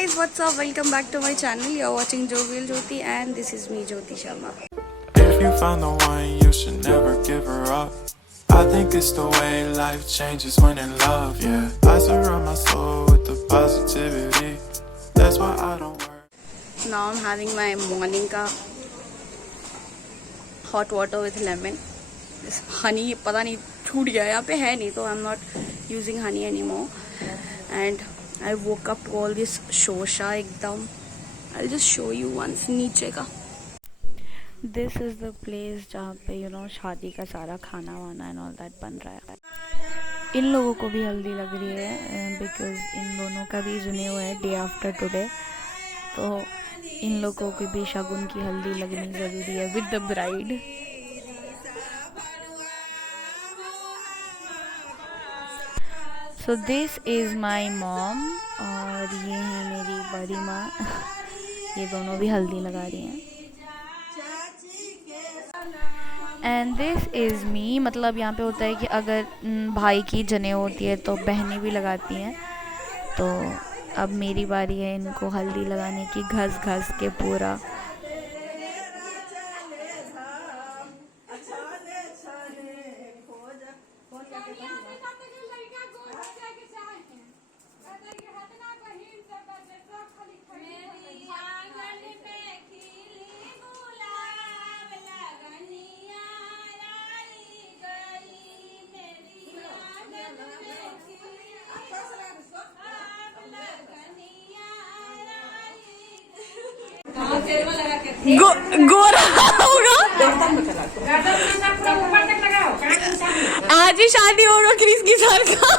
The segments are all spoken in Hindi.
guys, what's up? Welcome back to my channel. You're watching Jovial Jyoti and this is me, Jyoti Sharma. If you found the one, you should never give her up. I think it's the way life changes when in love, yeah. I surround my soul with the positivity. That's why I don't worry. Now I'm having my morning ka hot water with lemon. This honey, पता नहीं छूट गया यहाँ पे है नहीं तो I'm not using honey anymore. And I woke up to all this shosha एकदम. I'll just show you once नीचे का. This is the place जहाँ पे शादी का सारा खाना वाना and all that बन रहा है. इन लोगों को भी हल्दी लग रही है because इन दोनों का भी जनेऊ है day after today. तो इन लोगों की भी शगुन की हल्दी लगनी ज़रूरी है with the bride. So this is my mom और ये है मेरी बड़ी माँ. ये दोनों भी हल्दी लगा रही हैं. And this is me. मतलब यहाँ पे होता है कि अगर भाई की जनेऊ होती है तो बहनें भी लगाती हैं. तो अब मेरी बारी है इनको हल्दी लगाने की घस घस के पूरा. गोरा होगा आज ही शादी होगा क्रिस की साल का.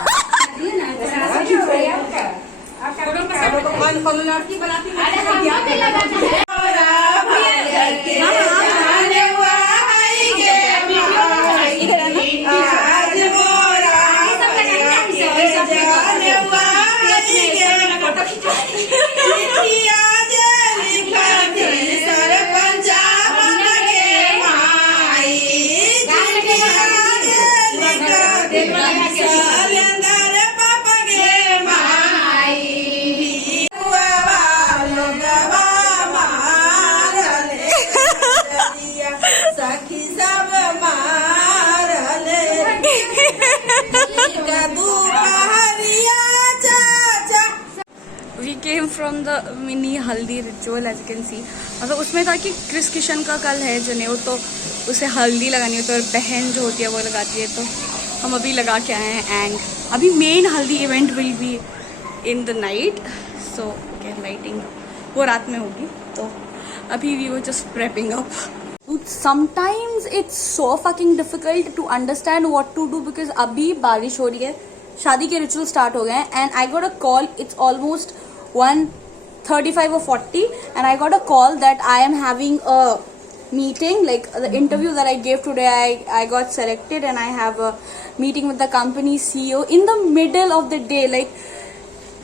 We came from the mini हल्दी ritual as you can see. मतलब उसमें था कि क्रिस किशन का कल है जनेऊ तो उसे हल्दी लगानी होती है और बहन जो होती है वो लगाती है. तो हम अभी लगा के आए हैं एंड अभी main haldi event will be in the night. So lighting वो रात में होगी. तो अभी we were just prepping up. Sometimes it's so fucking difficult to understand what to do because अभी बारिश हो रही है. शादी के रिचुअल स्टार्ट हो गए हैं and I got a call. It's almost 1:35 or 40 and I got a call that I am having a meeting, like the interview that I gave today. I got selected and I have a meeting with the company CEO in the middle of the day. Like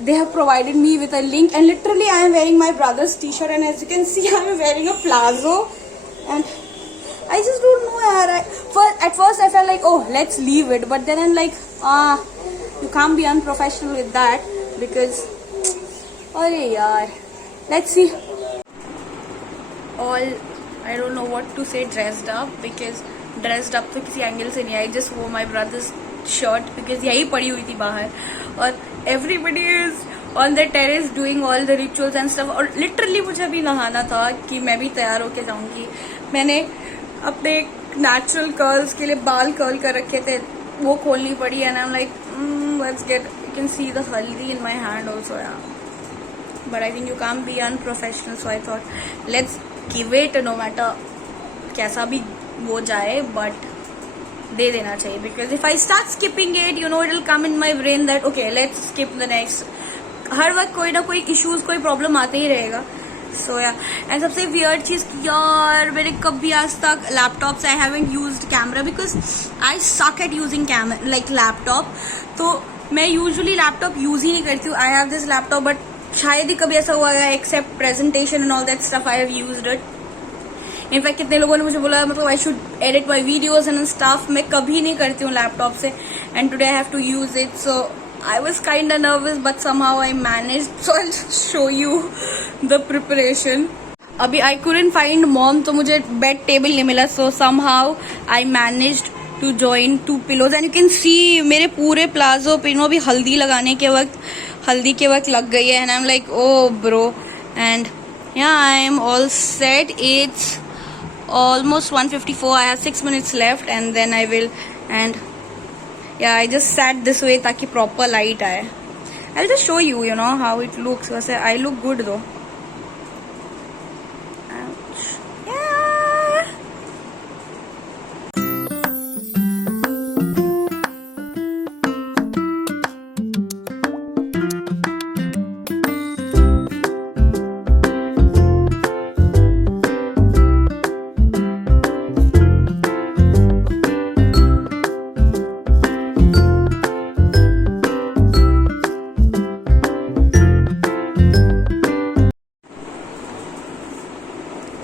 they have provided me with a link and literally I am wearing my brother's t-shirt and as you can see I am wearing a palazzo and I just don't know yaar. At first I felt like oh let's leave it, but then I'm like you can't be unprofessional with that because अरे यार let's see. All I don't know what to say dressed up because dressed up तो किसी एंगल से नहीं आई. just wore my brother's shirt because यही पड़ी हुई थी बाहर और everybody is on the terrace doing all the rituals and stuff. और literally मुझे अभी नहाना था कि मैं भी तैयार होके जाऊंगी. मैंने अपने नेचुरल कर्ल्स के लिए बाल कर्ल कर रखे थे वो खोलनी पड़ी and I'm like let's get. You can see the haldi in my hand also yeah. But I think you can't be unprofessional, so I thought let's give it no matter कैसा भी वो जाए, but दे देना चाहिए because if I start skipping it, it will come in my brain that okay, let's skip the next. हर वक्त कोई ना कोई issues कोई problem आते ही रहेगा. So yeah, and सबसे weird चीज़ यार मैंने कभी आज तक laptops I haven't used camera because I suck at using camera like laptop. तो मैं usually laptop use ही नहीं करती हूँ. I have this laptop but शायद ही कभी ऐसा हुआ है except presentation and all that stuff I have used it. In fact कितने लोगों ने मुझे बोला मतलब I should edit my videos and stuff. मैं कभी नहीं करती हूँ लैपटॉप से and today I have to use it. So I was kind of nervous, but somehow I managed. So I'll just show you the preparation. अभी I couldn't find mom, तो मुझे bed table नहीं मिला. So somehow I managed to join 2 pillows, and you can see मेरे पूरे प्लाजो पिनो अभी हल्दी लगाने के वक्त लग गई है. And I'm like, oh bro, and yeah, I am all set. It's almost 1:54. I have 6 minutes left, and then I will. And yeah, I just sat this way ताकि proper light आए. I'll just show you, how it looks. वैसे I look good though. Ouch. Yeah.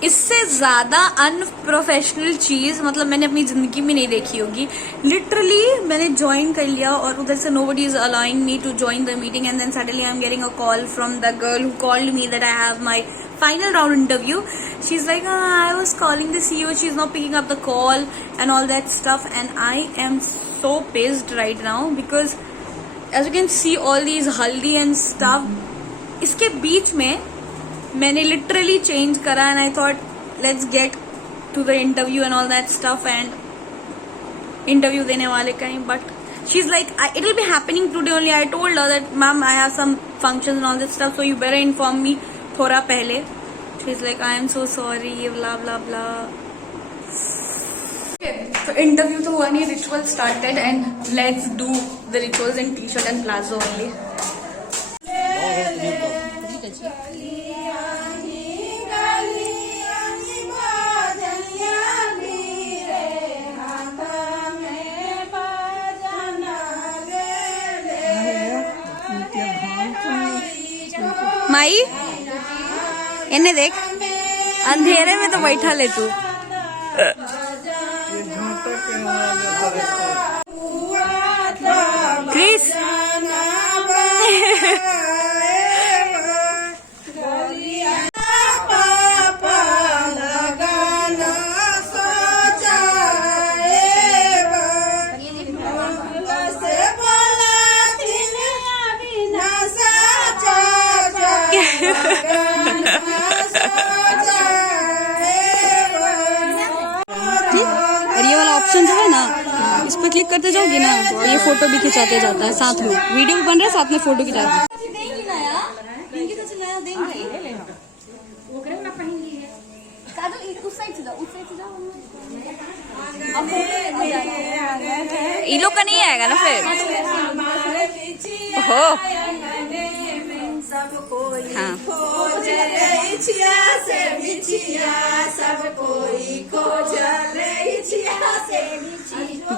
इससे ज्यादा अनप्रोफेशनल चीज मतलब मैंने अपनी जिंदगी में नहीं देखी होगी. लिटरली मैंने ज्वाइन कर लिया और उधर से nobody is allowing me to join the meeting, and then suddenly I'm getting a call from the girl who called me that I have my final round interview. She's like, I was calling the CEO, she's not picking up the call and all that stuff, and I am so pissed right now because as you can see all these haldi and stuff. इसके बीच में मैंने लिटरली चेंज करा, and I thought let's get to the interview and all that stuff, and interview देने वाले कहीं. But she is like it will be happening today only. I told her that ma'am I have some functions and all that stuff, so you better inform me थोड़ा पहले. She is like I am so sorry blah blah blah. तो इंटरव्यू तो हुआ नहीं, ritual started, and let's do the rituals in T shirt and palazzo only. My इन्हें देख, अंधेरे में तो बैठा ले तू. क्रिस और ये वाला ऑप्शन जो है ना, इस पर क्लिक करते जाओगे ना तो ये फोटो भी खिंचाते जाता है साथ में. वीडियो भी बन रहा है, साथ में फोटो खिंचाते हैं. ये लोग का नहीं आएगा ना फिर. ओहो हाँ.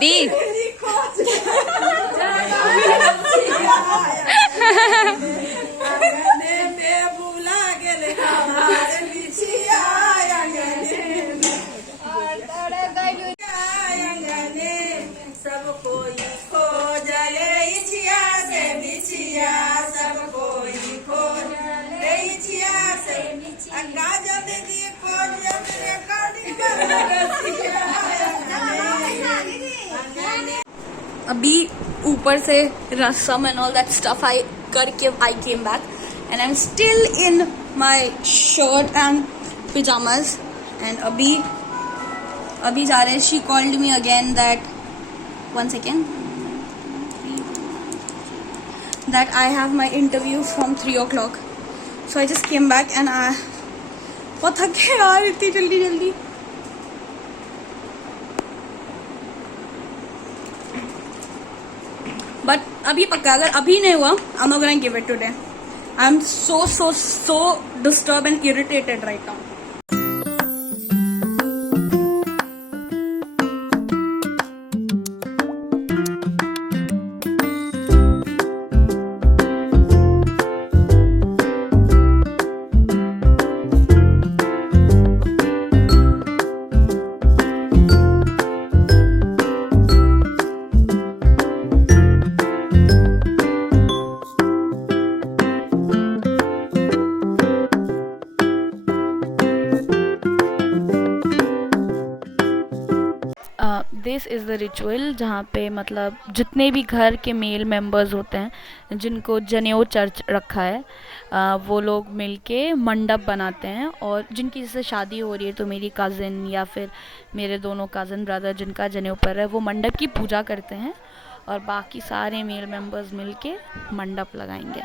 दी अभी ऊपर से रसम and all that stuff I करके I came back, and I am still in my shirt and pyjamas. And अभी जा रहे हैं. She called me again that 1 second that I have my interview from 3 o'clock. So I just came back and बहुत थक गए यार इतनी जल्दी. बट अभी पक्का अगर अभी नहीं हुआ I'm not gonna give it today. I'm so disturbed and irritated right now. This is the ritual जहाँ पे मतलब जितने भी घर के मेल मेंबर्स होते हैं जिनको जनेऊ चर्च रखा है वो लोग मिलके मंडप बनाते हैं, और जिनकी जैसे शादी हो रही है तो मेरी कज़िन या फिर मेरे दोनों कज़िन ब्रदर जिनका जनेऊ पर है वो मंडप की पूजा करते हैं, और बाकी सारे मेल मेंबर्स मिलके मंडप लगाएंगे।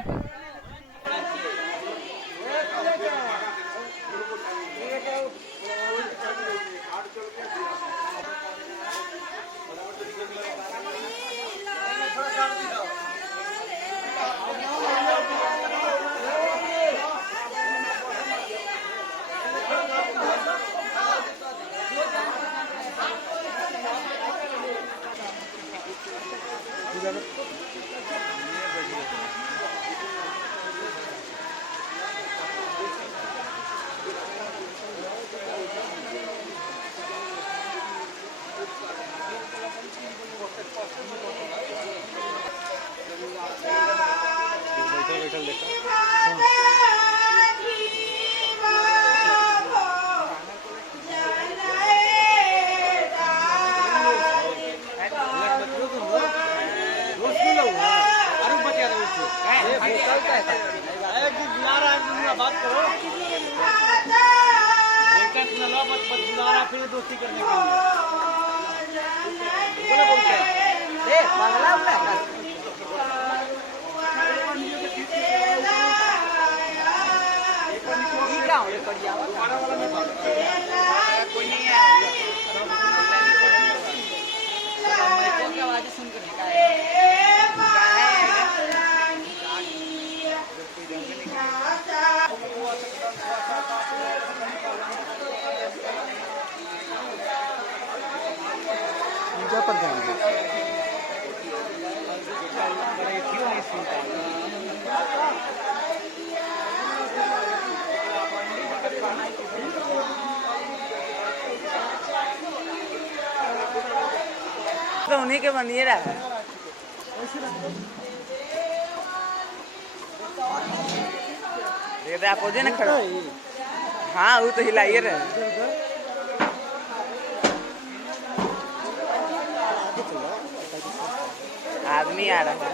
फिर दोस्ती करने के लिए बोलते हैं बांग्ला कोई नहीं है आवाज सुनकर पूजा पर जाएंगे। तो उन्हीं के बनिए रहा है। आप हो ना खड़ा। हाँ वो तो हिलाइए रहे। आदमी आ रहा है,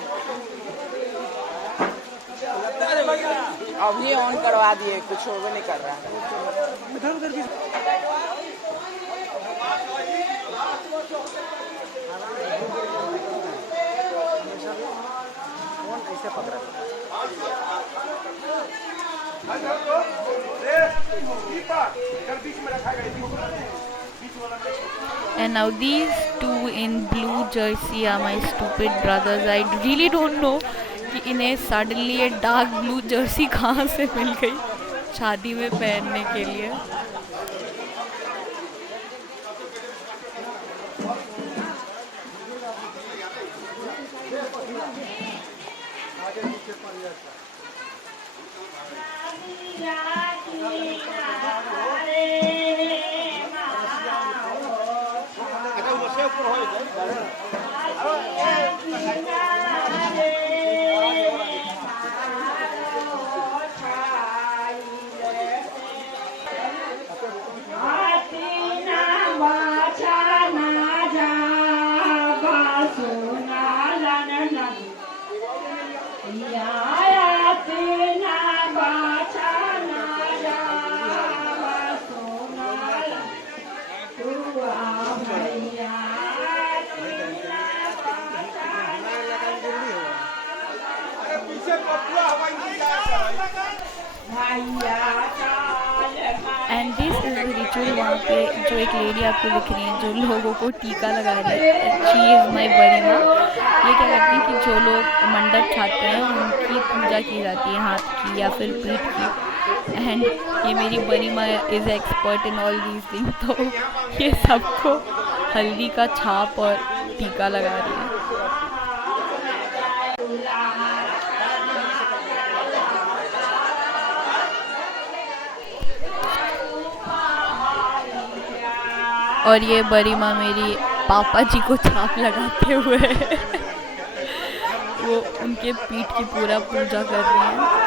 अभी ऑन करवा दिए, कुछ होगा नहीं कर रहा है। ऐसे पकड़ा And now these two in blue jersey are my stupid brothers. I really don't know कि इन्हें suddenly ये dark blue jersey कहाँ से मिल गई शादी में पहनने के लिए। And this is the ritual. वहाँ पे जो एक लेडी आपको दिख रही है जो लोगों को टीका लगा रही है, शी इज़ माई बरीमा। ये क्या करती हैं कि जो लोग मंडप छाते हैं उनकी पूजा की जाती है, हाथ की या फिर पीठ की। एंड ये मेरी बरीमा is expert in all these thing, तो ये सबको हल्दी का छाप और टीका लगा रही है। और ये बरीमा मेरी पापा जी को छाप लगाते हुए वो उनके पीठ की पूरा पूजा कर रही हैं।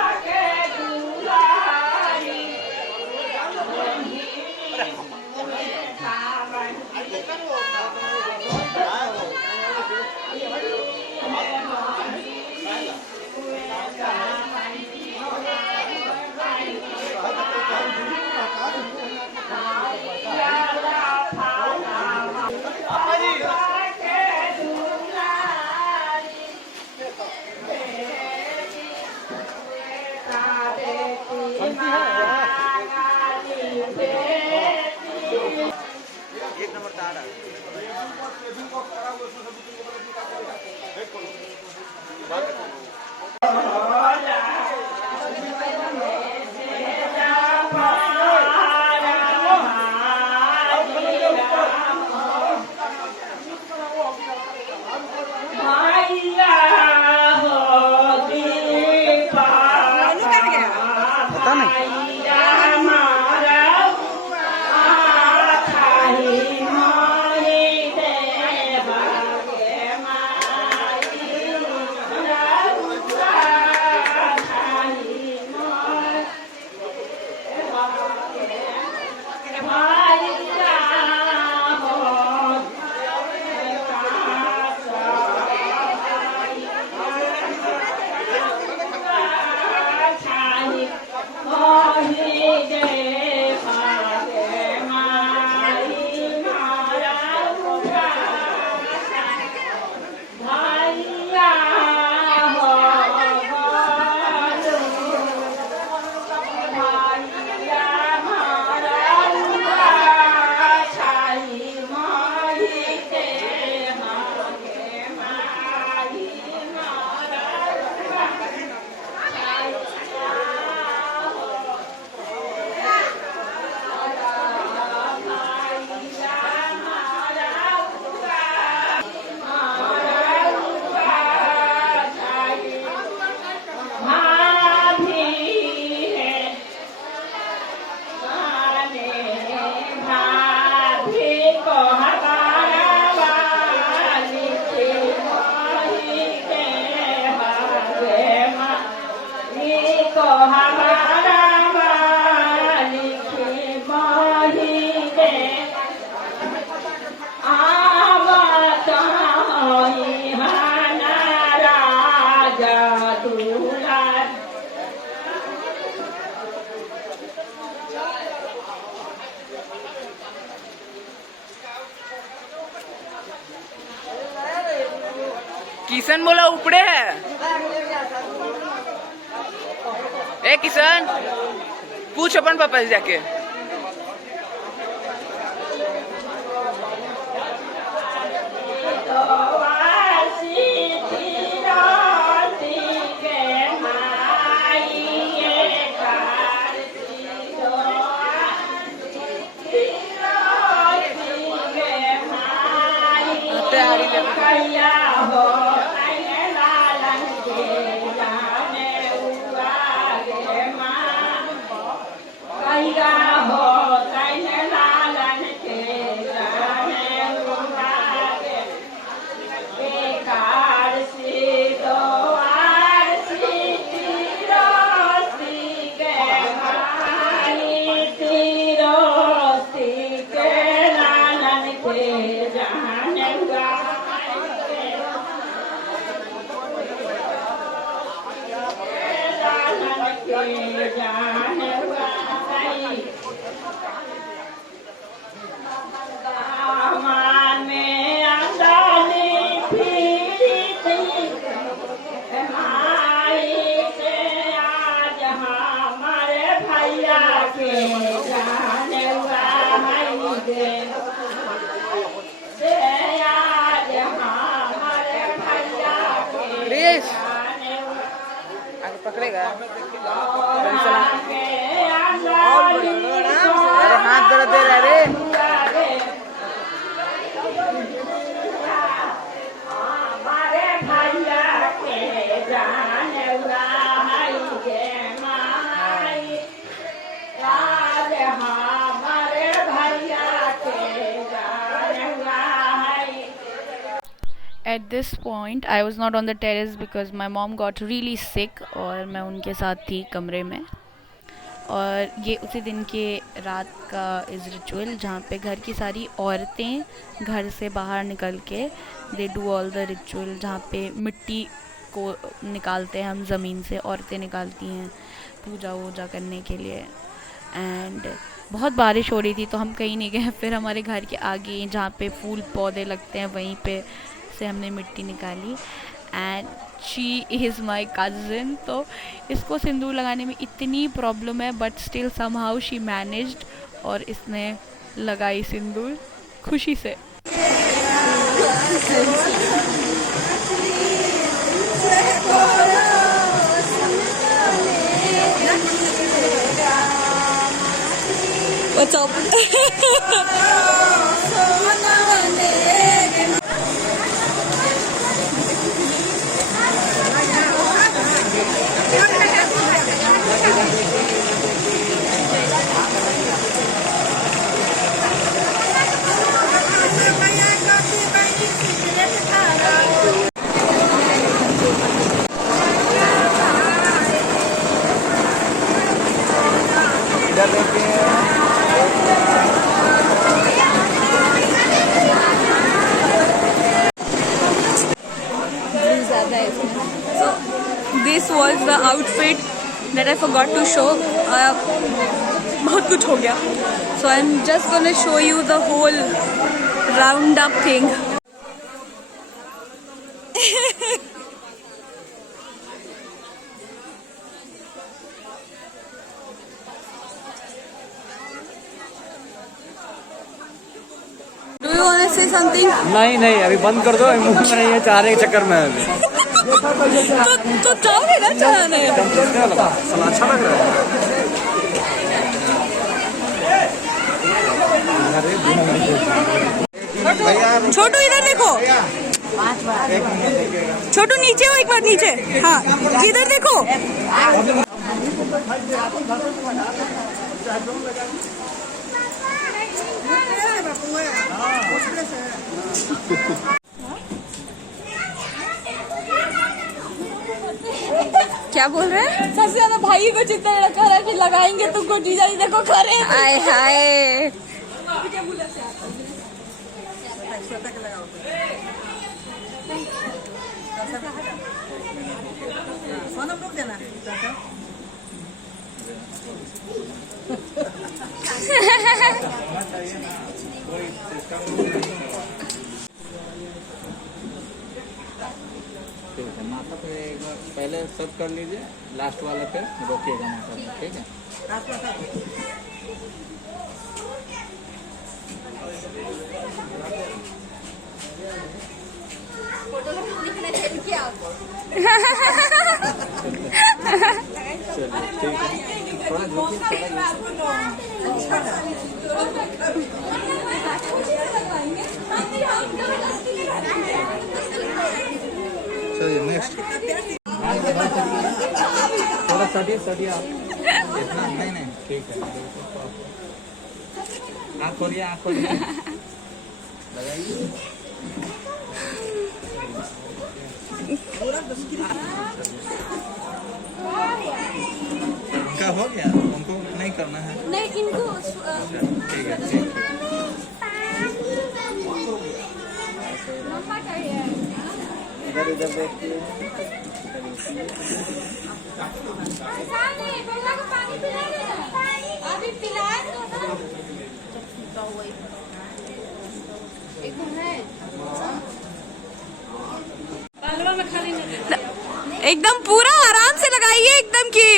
पता नहीं किशन बोला उपड़े है। ए किशन पूछ अपन पापा से जाके। पकड़ेगा अरे हाथ दर्द दे रहा रे। At this point I was not on the terrace because my mom got really sick और मैं उनके साथ थी कमरे में। और ये उसी दिन के रात का इस रिचुअल जहाँ पे घर की सारी औरतें घर से बाहर निकल के they do all the ritual, जहाँ पे मिट्टी को निकालते हैं हम ज़मीन से, औरतें निकालती हैं पूजा वूजा करने के लिए। एंड बहुत बारिश हो रही थी तो हम कहीं नहीं गए। फिर हमारे घर के आगे जहाँ पे फूल पौधे लगते हैं वहीं पे से हमने मिट्टी निकाली and she is my cousin. तो इसको सिंदूर लगाने में इतनी प्रॉब्लम है, but still somehow she managed, और इसने लगाई सिंदूर खुशी से। What's up? This was the outfit that I forgot to show. बहुत कुछ हो गया. So I'm just gonna show you the whole roundup thing. Do you wanna say something? नहीं अभी बंद कर दो, मुंह में नहीं है, चाहने के चक्कर में है अभी। तो चाहोगे ना चढ़ाने? अच्छा लग रहा है। छोटू इधर देखो, छोटू नीचे हो, एक बार नीचे, हाँ इधर देखो। क्या बोल रहे हैं? सबसे ज्यादा भाई को चित्ता रखा है कि लगाएंगे तुमको, जीजा जी देखो खरे। आए हाय, माथा पे पहले सब कर लीजिए, लास्ट वाले पे रोकिएगा माथा पे, ठीक है? थोड़ा नेक्स्ट थोड़ा सटिए आप, इतना नहीं ठीक है। आँख खोलिए, लगाइए। इनका हो गया, उनको नहीं करना है? नहीं, इनको ठीक है। इधर देखिए, एकदम पूरा आराम से लगाइए, एकदम की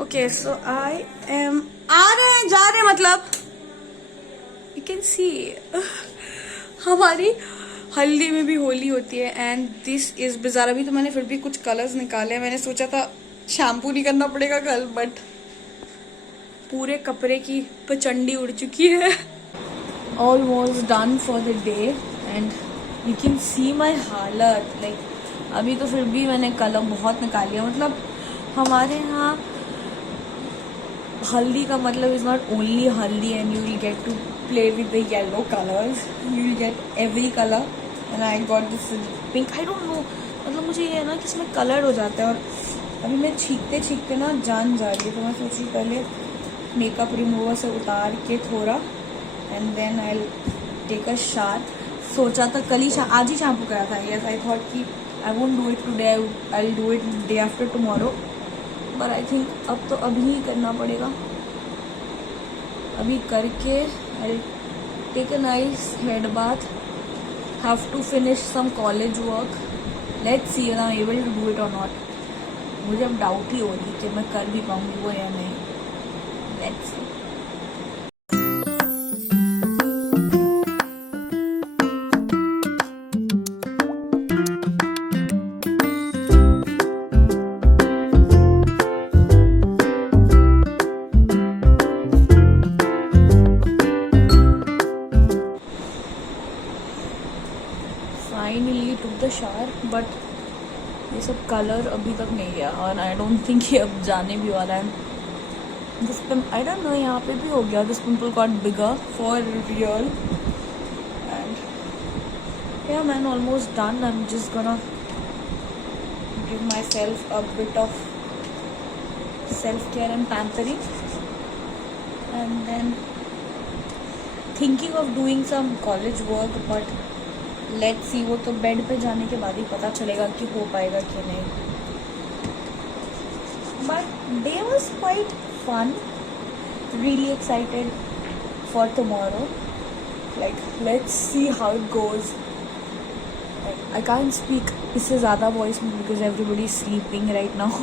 ओके। सो आई एम आ रहे हैं, जा रहे हैं, मतलब यू कैन सी हमारी हल्दी में भी होली होती है। And this is bizarre. अभी तो मैंने फिर भी कुछ कलर्स निकाले हैं। मैंने सोचा था शैम्पू नहीं करना पड़ेगा कल, बट पूरे कपड़े की पचंडी उड़ चुकी है। Almost done for the day and you can see my हालत। लाइक अभी तो फिर भी मैंने कलर बहुत निकाली है। मतलब हमारे यहाँ हल्दी का मतलब is not only haldi and you will get to play with the yellow colours, you will get every colour and I got this pink. I don't know, मतलब मुझे ये है ना कि इसमें कलर हो जाता है और अभी मैं छींकते ना जान जा रही है। तो मैं सोची पहले मेकअप रिमूवर से उतार के थोड़ा and then I take a shower. सोचा था कल ही आज ही शैम्पू करा था। यस, आई थॉट कि I won't do it today, I will do it day after tomorrow, but I think अब तो अभी ही करना पड़ेगा। अभी करके I take a nice head bath, have to finish some college work, let's see I am able to do it और नॉट. मुझे अब डाउट ही हो रही है कि मैं कर भी पाऊंगी वो या नहीं. Let's see. Finally took the shower, but ये सब कलर अभी तक नहीं गया और आई डोंट थिंक ये अब जाने भी वाला है. दिस आई डोंट नो, यहाँ पे भी हो गया. This pimple got bigger for real and yeah man almost done. I am just gonna give myself a bit of self care and pampering and then thinking of doing some college work, but let's see. वो तो बेड पे जाने के बाद ही पता चलेगा कि हो पाएगा कि नहीं. But day was quite fun, really excited for tomorrow. Like let's see how it goes. I can't speak इससे ज़्यादा वॉइस में because everybody is sleeping right now.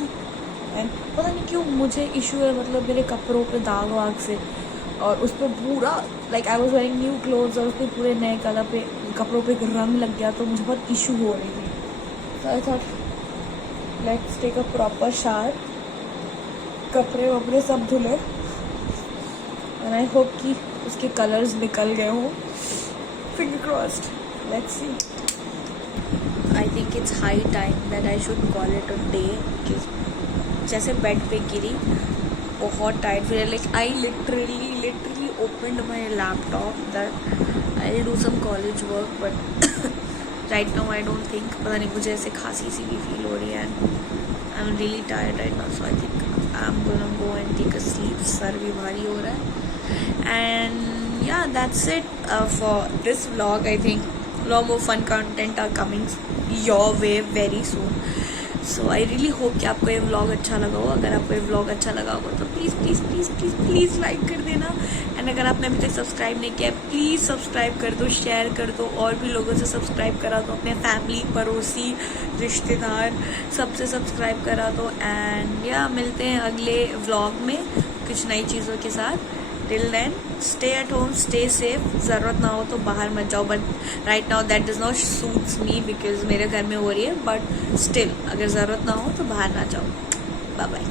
And पता नहीं क्यों मुझे इशू है, मतलब मेरे कपड़ों पे दाग वाग से, और उस पर पूरा like I was wearing new clothes और उस पर पूरे नए कलर पे कपड़ों पे रंग लग गया, तो मुझे बहुत इशू हो रही थी. तो I thought let's take a proper shower, कपड़े वपड़े सब धुले एंड आई होप कि उसके कलर्स निकल गए हों. Finger crossed. Let's see. I think it's high time that I should call it a day. जैसे बेड पे गिरी बहुत tight feel. Like I literally opened my laptop that I'll do some college work, but right now I don't think. पता नहीं, मुझे ऐसे खांसी सी भी फील हो रही है and I'm really tired right now, so I think I'm gonna go and take a sleep. Sir भी भारी हो रहा है and yeah, that's it for this vlog. I think a lot more fun content are coming your way very soon. So I really hope कि आपको ये व्लॉग अच्छा लगा हो. अगर आपको ये व्लॉग अच्छा लगा होगा तो please please please please please like कर देना. एंड अगर आपने अभी तक सब्सक्राइब नहीं किया प्लीज़ सब्सक्राइब कर दो, शेयर कर दो, और भी लोगों से सब्सक्राइब करा दो, अपने फैमिली, पड़ोसी, रिश्तेदार, सबसे सब्सक्राइब करा दो. एंड या मिलते हैं अगले व्लॉग में कुछ नई चीज़ों के साथ. Till then stay at home, stay safe. ज़रूरत ना हो तो बाहर मत जाओ, but right now that does not suits me because मेरे घर में हो रही है. बट स्टिल अगर ज़रूरत ना हो तो बाहर ना जाओ. Bye bye.